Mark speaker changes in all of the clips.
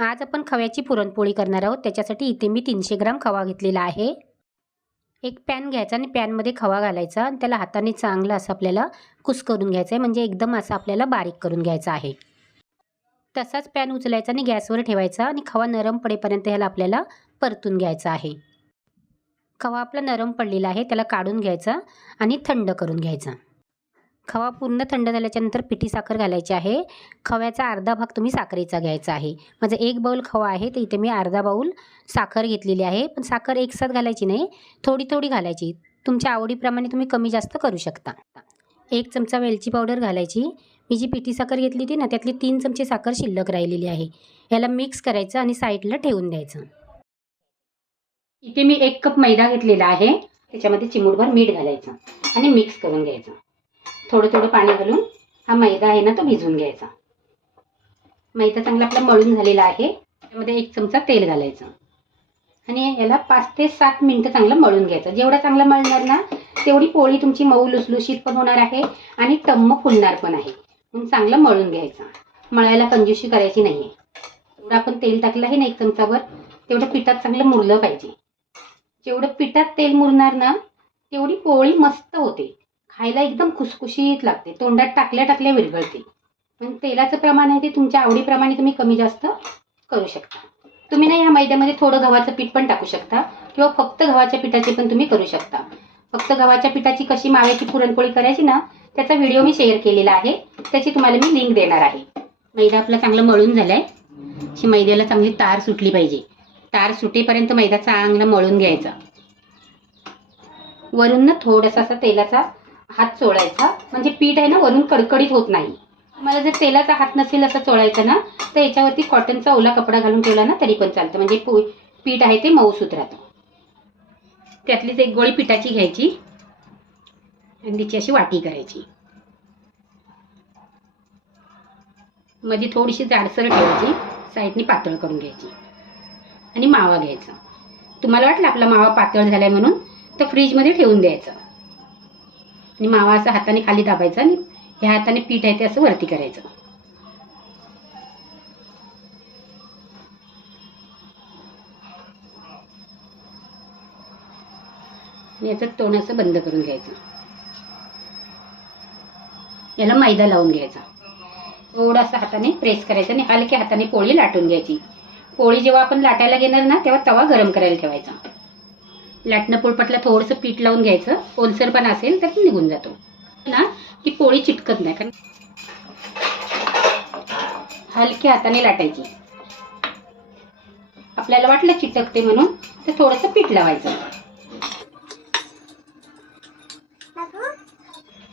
Speaker 1: आज आपण खव्याची पुरणपोळी करणार आहोत. त्याच्यासाठी इथे मी तीनशे ग्राम खवा घेतलेला आहे. एक पॅन घ्यायचा आणि पॅनमध्ये खवा घालायचा आणि त्याला हाताने चांगलं असं आपल्याला कुस करून घ्यायचं आहे म्हणजे एकदम असं आपल्याला बारीक करून घ्यायचं आहे. तसाच पॅन उचलायचा आणि गॅसवर ठेवायचा आणि खवा नरम पडेपर्यंत ह्याला आपल्याला परतून घ्यायचा आहे. खवा आपला नरम पडलेला आहे. त्याला काढून घ्यायचा आणि थंड करून घ्यायचा. खवा पूर्ण थंड झाल्याच्यानंतर पिठी साखर घालायची आहे. खव्याचा अर्धा भाग तुम्ही साखरेचा घ्यायचा आहे. माझा एक बाऊल खवा आहे तर इथे मी अर्धा बाऊल साखर घेतलेली आहे. पण साखर एकसाथ घालायची नाही थोडी थोडी घालायची. तुमच्या आवडीप्रमाणे तुम्ही कमी जास्त करू शकता. एक चमचा वेलची पावडर घालायची. मी जी पिठी साखर घेतली होती ना त्यातली तीन चमचे साखर शिल्लक राहिलेली आहे. याला मिक्स करायचं आणि साईडला ठेवून द्यायचं. इथे मी एक कप मैदा घेतलेला आहे. त्याच्यामध्ये चिमूटभर मीठ घालायचं आणि मिक्स करून घ्यायचं. थोडं थोडं पाणी घालून हा मैदा आहे ना तो भिजवून घ्यायचा. मैदा चांगला आपला मळून झालेला आहे. त्यामध्ये एक चमचा तेल घालायचं. आणि याला पाच ते सात मिनटं चांगलं मळून घ्यायचं. जेवढा चांगला मळणार ना तेवढी पोळी तुमची मऊ लुसलुशीत पण होणार आहे आणि टम्म फुलणार पण आहे. म्हणून चांगलं मळून घ्यायचं. मळायला कंजूशी करायची नाही आहे जेवढं आपण तेल टाकलं आहे ना एक चमचावर तेवढं पिठात चांगलं मुरलं पाहिजे. जेवढं पिठात तेल मुरणार ना तेवढी पोळी मस्त होते. खायला एकदम खुसखुशीत लागते. तोंडात टाकल्या टाकल्या विरघळते. पण तेलाचं प्रमाण आहे ते तुमच्या आवडीप्रमाणे तुम्ही कमी जास्त करू शकता. तुम्ही ना ह्या मैद्यामध्ये थोडं गव्हाचं पीठ पण टाकू शकता किंवा फक्त गव्हाच्या पिठाचे पण तुम्ही करू शकता. फक्त गव्हाच्या पिठाची कशी माव्याची पुरणपोळी करायची ना त्याचा व्हिडिओ मी शेअर केलेला आहे. त्याची तुम्हाला मी लिंक देणार आहे. मैदा आपला चांगलं मळून झालाय. अशी मैद्याला चांगली तार सुटली पाहिजे. तार सुटेपर्यंत मैदा चांगला मळून घ्यायचा. वरून ना थोडासा असा तेलाचा हात चोळायचा. म्हणजे पीठ आहे ना वरून कडकडीत होत नाही. मला जर तेलाचा हात नसेल असं चोळायचा ना तर याच्यावरती कॉटनचा ओला कपडा घालून ठेवला ना तरी पण चालतं. म्हणजे पीठ आहे ते मऊ राहतं त्यातलीच एक गोळी पिठाची घ्यायची. आणि तिची अशी वाटी करायची. मध्ये थोडीशी जाडसर ठेवायची. साईडनी पातळ करून घ्यायची. आणि मावा घ्यायचा. तुम्हाला वाटलं आपला मावा पातळ झालाय म्हणून तर फ्रीजमध्ये ठेवून द्यायचं. आणि मावा असा हाताने खाली दाबायचा आणि ह्या हाताने पीठ आहे ते असं वरती करायचं. याचं तोंड असं बंद करून घ्यायचं. याला मैदा लावून घ्यायचा. थोडासा हाताने प्रेस करायचा आणि हलक्या हाताने पोळी लाटून घ्यायची. पोळी जेव्हा आपण लाटायला घेणार ना तेव्हा तवा गरम करायला ठेवायचा. लाटणं पोळपाटला थोडंसं पीठ लावून घ्यायचं. ओलसर पण असेल तर निघून जातो. ना ती पोळी चिटकत नाही कारण हलक्या हाताने लाटायची. आपल्याला वाटलं चिटकते म्हणून तर थोडंसं पीठ लावायचं.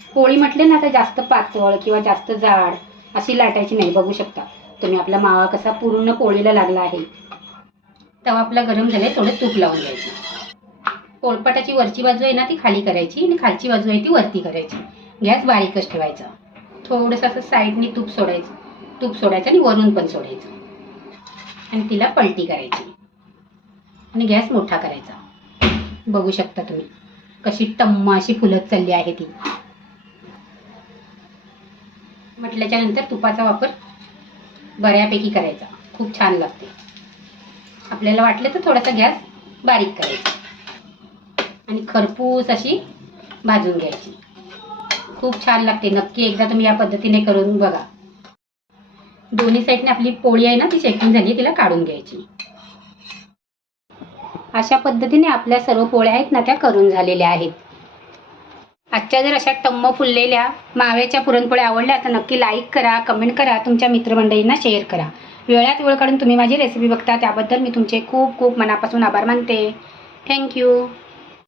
Speaker 1: पोळी म्हटले ना आता जास्त पातळ किंवा जास्त जाड अशी लाटायची नाही बघू शकता. तुम्ही आपला मावा कसा पूर्ण पोळीला लागला आहे. तवा आपला गरम झालाय थोडं तूप लावून घ्यायचं. पोळपाटाची वरची बाजू आहे ना ती खाली करायची आणि खालची बाजू आहे ती वरती करायची. गॅस बारीकच ठेवायचा. थोडंसं असं साईडनी तूप सोडायचं. तूप सोडायचं आणि वरून पण सोडायचं. आणि तिला पलटी करायची. आणि गॅस मोठा करायचा. बघू शकता तुम्ही. कशी टम्मा अशी फुलत चालली आहे ती. म्हटल्याच्या नंतर तुपाचा वापर बऱ्यापैकी करायचा. खूप छान लागते. आपल्याला वाटलं तर थोडासा गॅस बारीक करायचा. आणि खरपूस अशी भाजून घ्यायची. खूप छान लागते. नक्की एकदा तुम्ही या पद्धतीने करून बघा. दोन्ही साईडने आपली पोळी आहे ना ती शेकून झाली तिला काढून घ्यायची. अशा पद्धतीने आपल्या सर्व पोळ्या आहेत ना त्या करून झालेल्या आहेत. आजच्या जर अशा टम्म फुललेल्या माव्याच्या पुरणपोळ्या आवडल्या तर नक्की लाईक करा कमेंट करा तुमच्या मित्रमंडळींना शेअर करा. वेळात वेळ काढून तुम्ही माझी रेसिपी बघता त्याबद्दल मी तुमचे खूप खूप मनापासून आभार मानते. थँक्यू